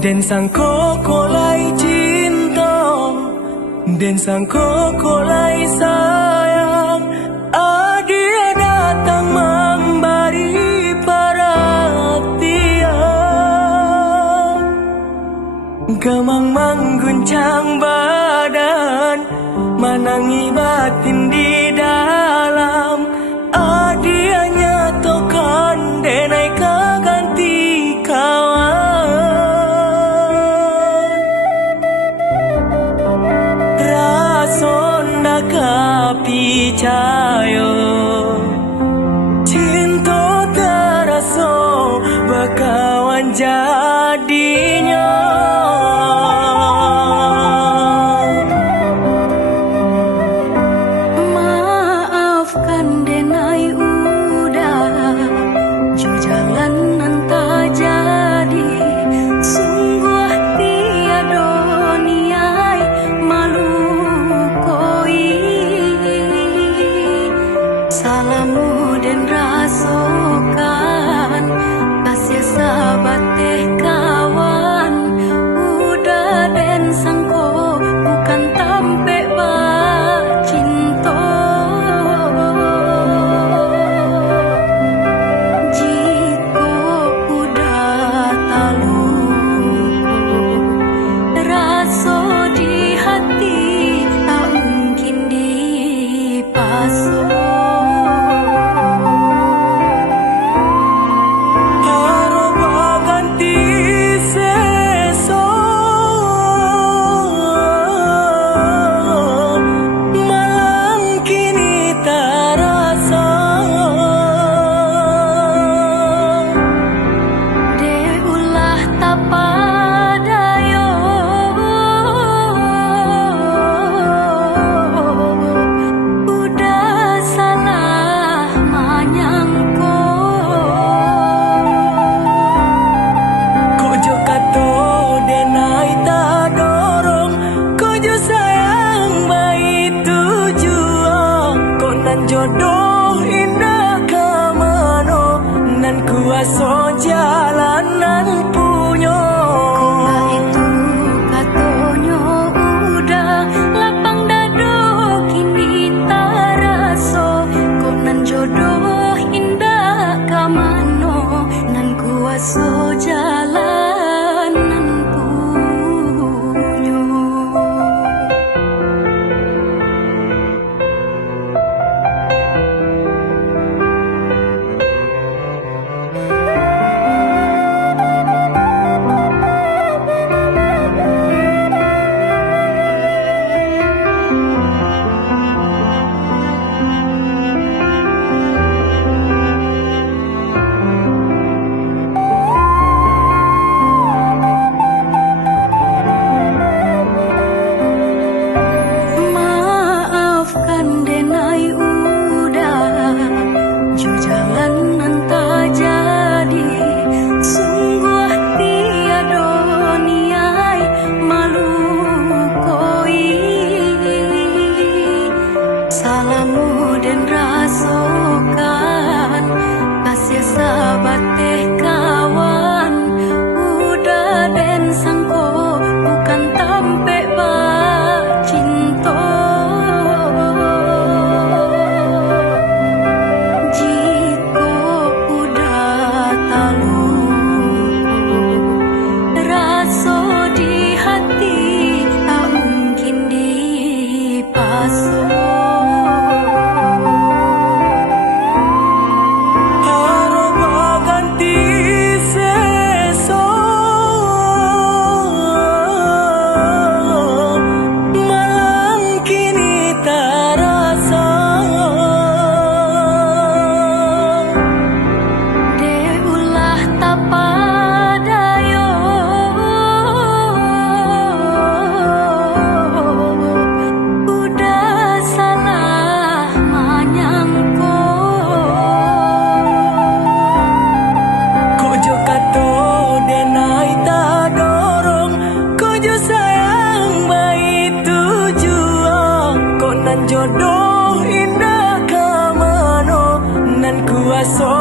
Den sangko kolai cinta, den sangko kolai sayang. Dia datang memberi perhatian, gemang mengguncang badan, menangi batin di dalam. Dia nyatakan denai kaganti kawan. Rason dak picayo, cinta terasa bakawan jadinya. Maafkan denai udah jo jalanan tak jadi. Sungguh tiada niai malu koi. Salamu dan rasokan kasih sahabat teh kawan. Udah den sangko bukan tampe cinta. Jika udah taluku rasa di hati tak mungkin dipasung. Jodoh indah kamano, nan kuaso jalanan punyo. Kula itu katonyo udah lapang dado kini taraso. Kok nan jodoh indah kamano, nan kuaso jalanan punyo. Salamu dan rasokan kasih sahabat teh kawan. Udah den sangko bukan tampe cinta. Jika udah taluku rasa di hati tak mungkin dipasung. Jodoh indah kamano, nan kuaso